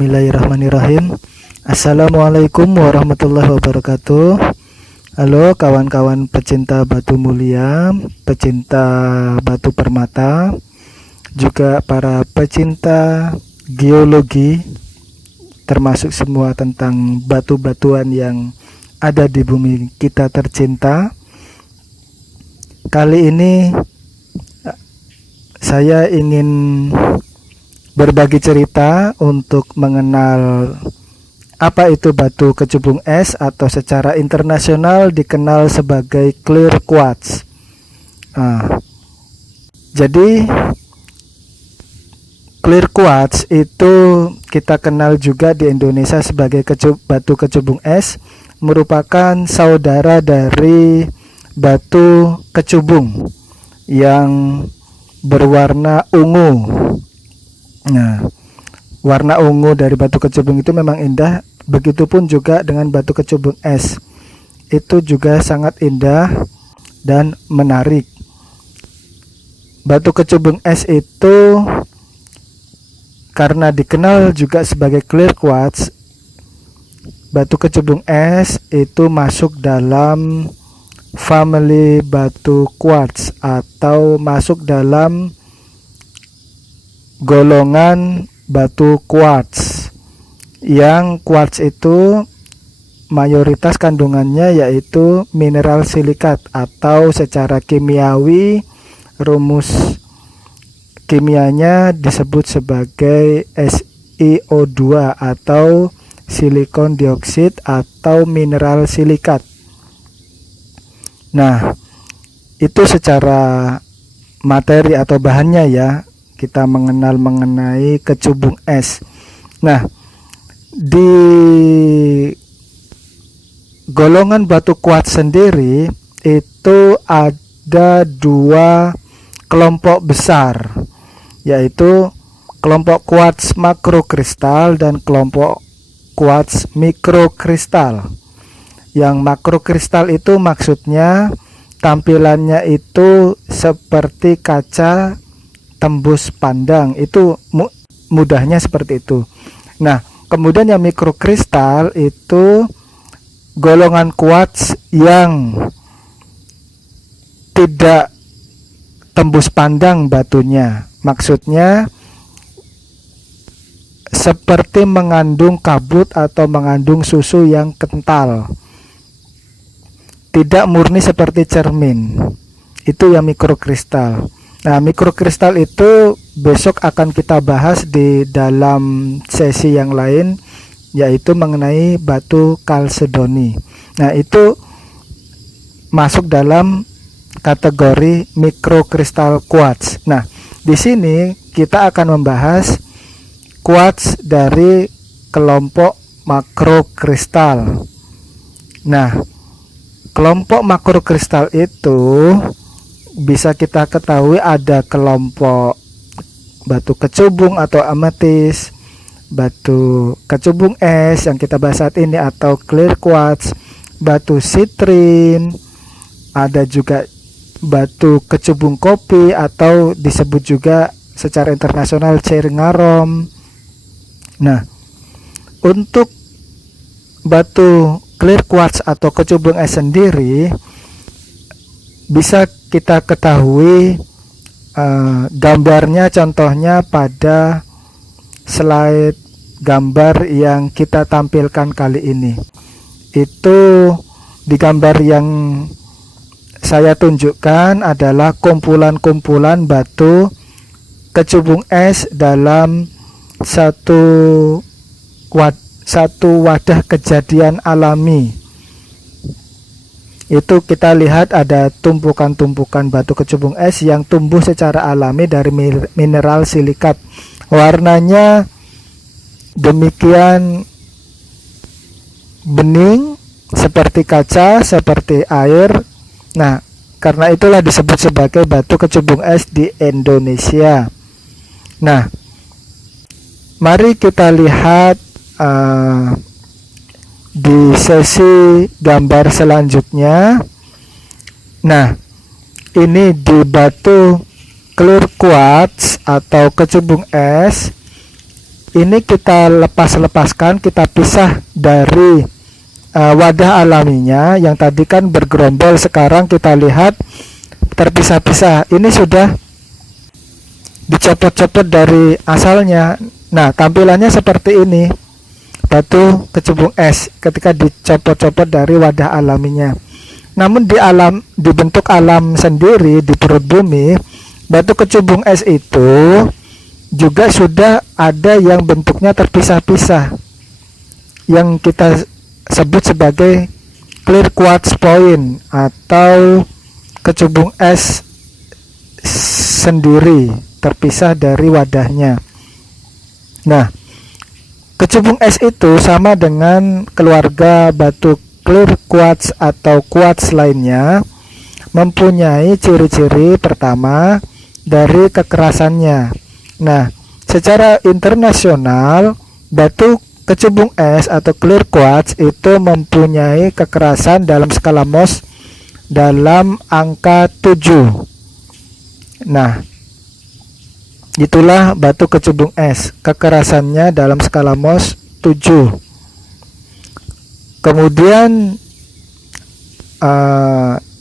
Bismillahirrahmanirrahim. Assalamualaikum warahmatullahi wabarakatuh. Halo kawan-kawan pecinta batu mulia, pecinta batu permata, juga para pecinta geologi, termasuk semua tentang batu-batuan yang ada di bumi kita tercinta. Kali ini saya ingin berbagi cerita untuk mengenal apa itu batu kecubung es, atau secara internasional dikenal sebagai clear quartz. Jadi clear quartz itu kita kenal juga di Indonesia sebagai batu kecubung es, merupakan saudara dari batu kecubung yang berwarna ungu. Nah, warna ungu dari batu kecubung itu memang indah. Begitupun juga dengan batu kecubung es, itu juga sangat indah dan menarik. Batu kecubung es itu karena dikenal juga sebagai clear quartz, batu kecubung es itu masuk dalam family batu quartz atau masuk dalam golongan batu quartz, yang quartz itu mayoritas kandungannya yaitu mineral silikat, atau secara kimiawi rumus kimianya disebut sebagai SiO2 atau silikon dioksida atau mineral silikat. Nah, itu secara materi atau bahannya ya, kita mengenal mengenai kecubung es. Nah, di golongan batu quartz sendiri itu ada dua kelompok besar, yaitu kelompok quartz makrokristal dan kelompok quartz mikrokristal. Yang makrokristal itu maksudnya tampilannya itu seperti kaca tembus pandang, itu mudahnya seperti itu. Nah, kemudian yang mikrokristal itu golongan quartz yang tidak tembus pandang batunya, maksudnya seperti mengandung kabut atau mengandung susu yang kental, tidak murni seperti cermin. Itu yang mikrokristal. Nah, mikrokristal itu besok akan kita bahas di dalam sesi yang lain, yaitu mengenai batu kalsedoni. Nah, itu masuk dalam kategori mikrokristal quartz. Nah, di sini kita akan membahas quartz dari kelompok makrokristal. Nah, kelompok makrokristal itu bisa kita ketahui ada kelompok batu kecubung atau ametis, batu kecubung es yang kita bahas saat ini atau clear quartz, batu sitrin, ada juga batu kecubung kopi atau disebut juga secara internasional ceringarom. Nah, untuk batu clear quartz atau kecubung es sendiri bisa kita ketahui gambarnya, contohnya pada slide gambar yang kita tampilkan kali ini. Itu di gambar yang saya tunjukkan adalah kumpulan-kumpulan batu kecubung es dalam satu wadah kejadian alami. Itu kita lihat ada tumpukan-tumpukan batu kecubung es yang tumbuh secara alami dari mineral silikat. Warnanya demikian bening, seperti kaca, seperti air. Nah, karena itulah disebut sebagai batu kecubung es di Indonesia. Nah, mari kita lihat di sesi gambar selanjutnya. Nah, ini di batu clear quartz atau kecubung es ini kita lepaskan, kita pisah dari wadah alaminya yang tadi kan bergerombol, sekarang kita lihat terpisah-pisah. Ini sudah dicopot-copot dari asalnya. Nah, tampilannya seperti ini batu kecubung es ketika dicopot-copot dari wadah alaminya. Namun di bentuk alam sendiri di perut bumi, batu kecubung es itu juga sudah ada yang bentuknya terpisah-pisah, yang kita sebut sebagai clear quartz point atau kecubung es sendiri terpisah dari wadahnya. Nah, kecubung es itu sama dengan keluarga batu clear quartz atau quartz lainnya, mempunyai ciri-ciri pertama dari kekerasannya. Nah, secara internasional batu kecubung es atau clear quartz itu mempunyai kekerasan dalam skala Mohs dalam angka 7. Nah, itulah batu kecubung es, kekerasannya dalam skala Mohs 7. Kemudian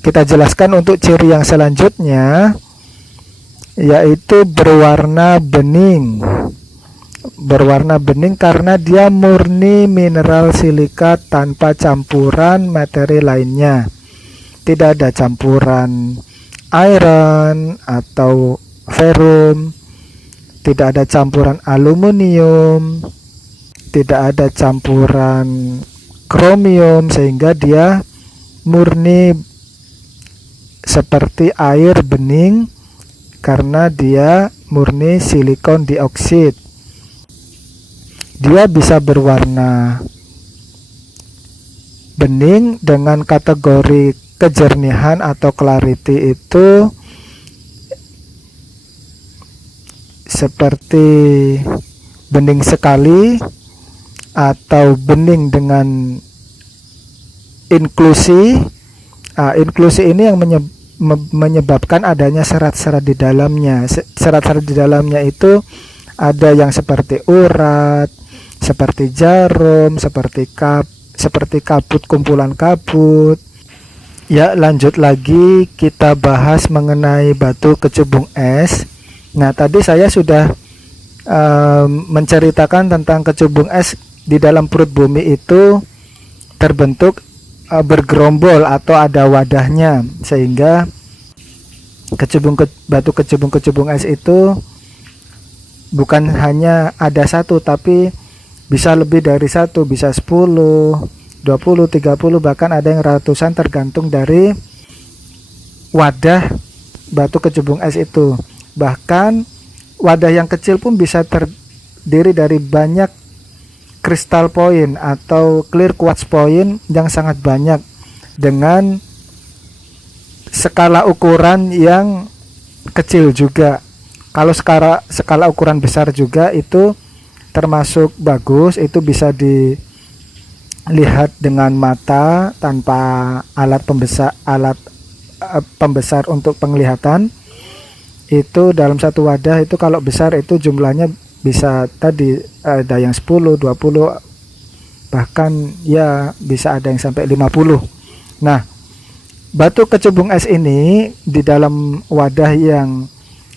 kita jelaskan untuk ciri yang selanjutnya, yaitu berwarna bening. Berwarna bening karena dia murni mineral silika tanpa campuran materi lainnya. Tidak ada campuran iron atau ferrum, tidak ada campuran aluminium, tidak ada campuran kromium, sehingga dia murni seperti air bening karena dia murni silikon dioksid. Dia bisa berwarna bening dengan kategori kejernihan atau clarity itu seperti bening sekali atau bening dengan inklusi. Inklusi ini yang menyebabkan adanya serat-serat di dalamnya. Serat-serat di dalamnya itu ada yang seperti urat, seperti jarum, seperti kabut, kumpulan kabut. Ya, lanjut lagi kita bahas mengenai batu kecubung es. Nah, tadi saya sudah menceritakan tentang kecubung es di dalam perut bumi itu terbentuk bergerombol atau ada wadahnya, sehingga batu kecubung es itu bukan hanya ada satu, tapi bisa lebih dari satu, bisa 10, 20, 30, bahkan ada yang ratusan, tergantung dari wadah batu kecubung es itu. Bahkan wadah yang kecil pun bisa terdiri dari banyak kristal point atau clear quartz point yang sangat banyak dengan skala ukuran yang kecil juga. Kalau skala ukuran besar juga itu termasuk bagus, itu bisa dilihat dengan mata tanpa alat pembesar untuk penglihatan. Itu dalam satu wadah itu kalau besar itu jumlahnya bisa tadi ada yang 10, 20, bahkan ya bisa ada yang sampai 50. Nah, batu kecubung es ini di dalam wadah yang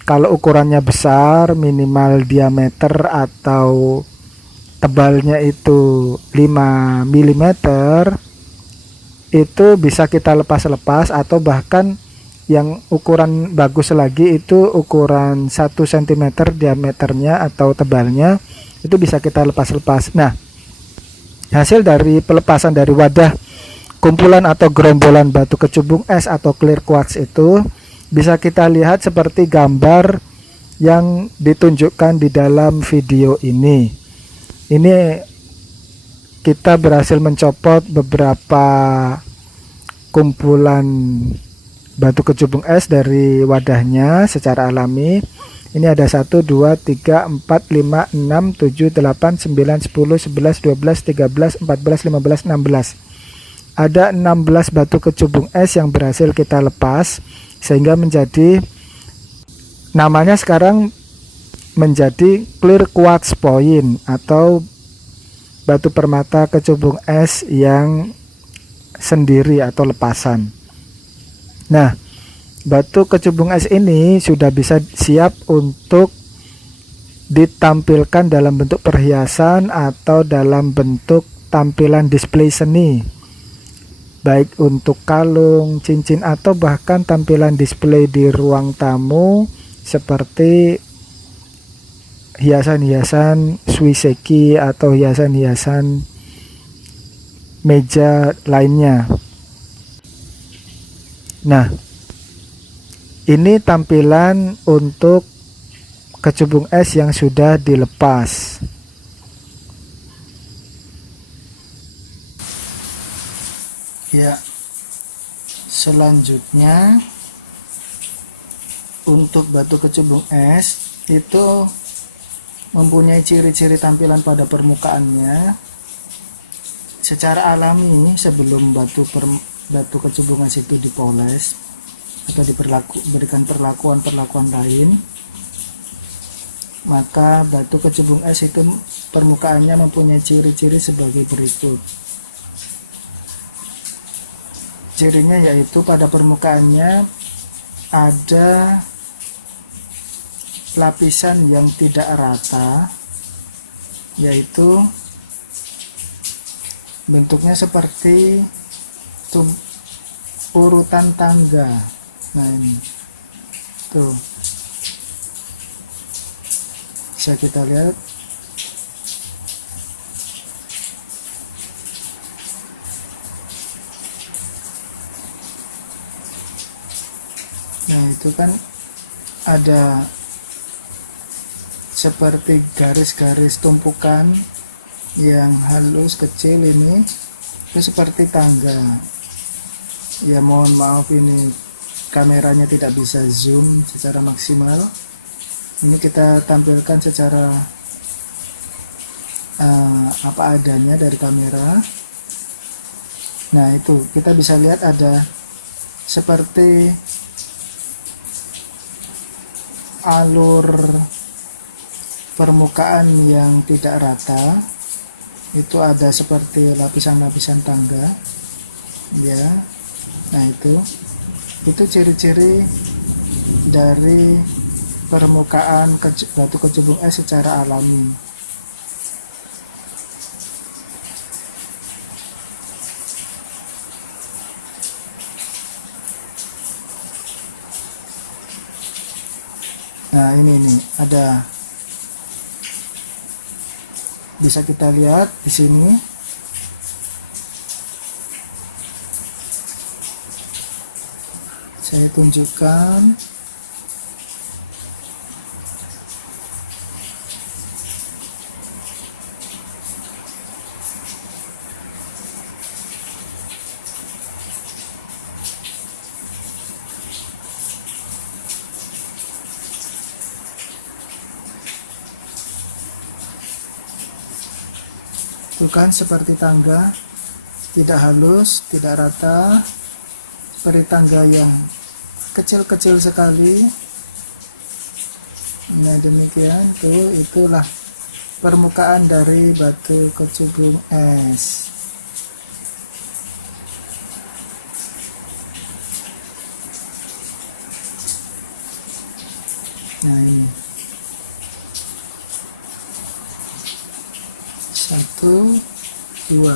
kalau ukurannya besar, minimal diameter atau tebalnya itu 5 mm, itu bisa kita lepas-lepas, atau bahkan yang ukuran bagus lagi itu ukuran 1 cm diameternya atau tebalnya, itu bisa kita lepas-lepas. Nah, hasil dari pelepasan dari wadah kumpulan atau gerombolan batu kecubung es atau clear quartz itu bisa kita lihat seperti gambar yang ditunjukkan di dalam video ini. Ini kita berhasil mencopot beberapa kumpulan batu kecubung es dari wadahnya secara alami. Ini ada 1, 2, 3, 4, 5, 6, 7, 8, 9, 10, 11, 12, 13, 14, 15, 16. Ada 16 batu kecubung es yang berhasil kita lepas, sehingga menjadi namanya sekarang menjadi clear quartz point atau batu permata kecubung es yang sendiri atau lepasan. Nah, batu kecubung es ini sudah bisa siap untuk ditampilkan dalam bentuk perhiasan atau dalam bentuk tampilan display seni, baik untuk kalung, cincin, atau bahkan tampilan display di ruang tamu seperti hiasan-hiasan suiseki atau hiasan-hiasan meja lainnya. Nah, ini tampilan untuk kecubung es yang sudah dilepas. Ya, selanjutnya untuk batu kecubung es itu mempunyai ciri-ciri tampilan pada permukaannya secara alami. Sebelum batu kecubung es itu dipoles atau diberikan perlakuan lain, maka batu kecubung es itu permukaannya mempunyai ciri-ciri sebagai berikut. Cirinya yaitu pada permukaannya ada lapisan yang tidak rata, yaitu bentuknya seperti urutan tangga. Nah, ini tuh bisa kita lihat. Nah, itu kan ada seperti garis-garis tumpukan yang halus kecil, ini itu seperti tangga. Ya, mohon maaf ini kameranya tidak bisa zoom secara maksimal. Ini kita tampilkan secara apa adanya dari kamera. Nah, itu kita bisa lihat ada seperti alur permukaan yang tidak rata. Itu ada seperti lapisan-lapisan tangga, ya. Nah, itu ciri-ciri dari permukaan batu kecubung es secara alami. Nah, ini nih ada, bisa kita lihat di sini. Saya tunjukkan. Itu kan seperti tangga, tidak halus, tidak rata, seperti tangga yang kecil-kecil sekali. Nah, demikian tuh, itulah permukaan dari batu kecubung es. Nah, ini 1, 2.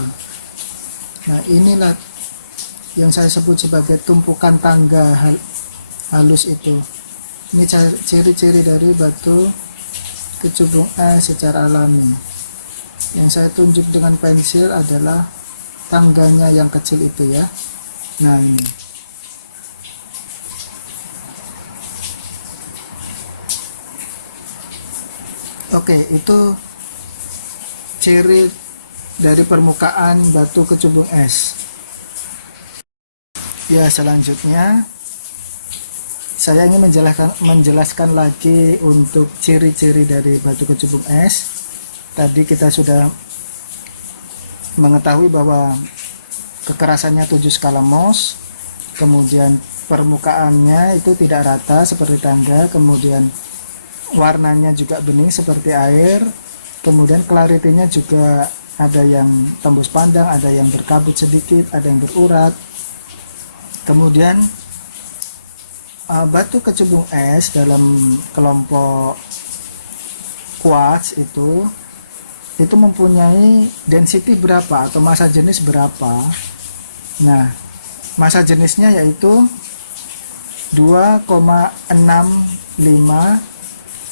Nah, inilah yang saya sebut sebagai tumpukan tangga halus itu. Ini ciri-ciri dari batu kecubung es secara alami. Yang saya tunjuk dengan pensil adalah tangganya yang kecil itu, ya. Nah, ini. Oke, itu ciri dari permukaan batu kecubung es. Ya, selanjutnya saya ingin menjelaskan lagi untuk ciri-ciri dari batu kecubung es. Tadi kita sudah mengetahui bahwa kekerasannya 7 skala Mohs, kemudian permukaannya itu tidak rata seperti tangga, kemudian warnanya juga bening seperti air, kemudian clarity-nya juga ada yang tembus pandang, ada yang berkabut sedikit, ada yang berurat. Kemudian batu kecubung es dalam kelompok quartz itu mempunyai density berapa atau massa jenis berapa. Nah, massa jenisnya yaitu 2,65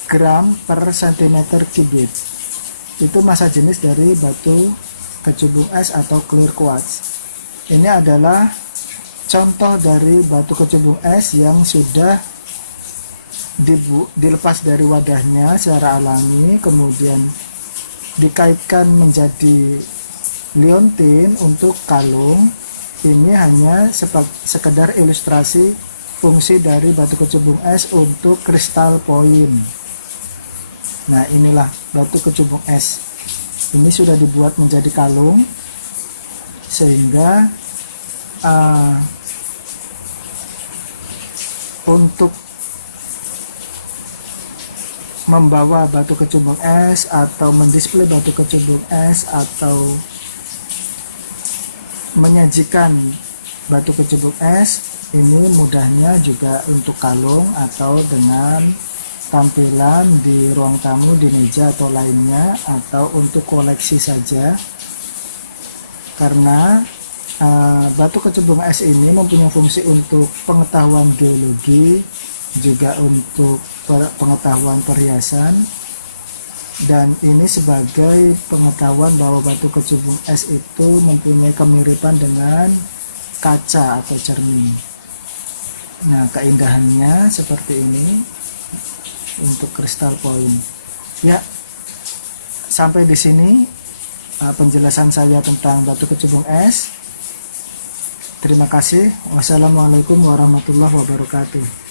gram per centimeter kubik. Itu massa jenis dari batu kecubung es atau clear quartz. Ini adalah contoh dari batu kecubung es yang sudah dilepas dari wadahnya secara alami, kemudian dikaitkan menjadi liontin untuk kalung. Ini hanya sekedar ilustrasi fungsi dari batu kecubung es untuk kristal point. Nah, inilah batu kecubung es. Ini sudah dibuat menjadi kalung sehingga untuk membawa batu kecubung es atau mendisplay batu kecubung es atau menyajikan batu kecubung es, ini mudahnya juga untuk kalung atau dengan tampilan di ruang tamu, di meja atau lainnya, atau untuk koleksi saja. Karena batu kecubung es ini mempunyai fungsi untuk pengetahuan geologi, juga untuk pengetahuan perhiasan, dan ini sebagai pengetahuan bahwa batu kecubung es itu mempunyai kemiripan dengan kaca atau cermin. Nah, keindahannya seperti ini untuk kristal point. Ya, sampai di sini penjelasan saya tentang batu kecubung es. Terima kasih. Wassalamualaikum warahmatullahi wabarakatuh.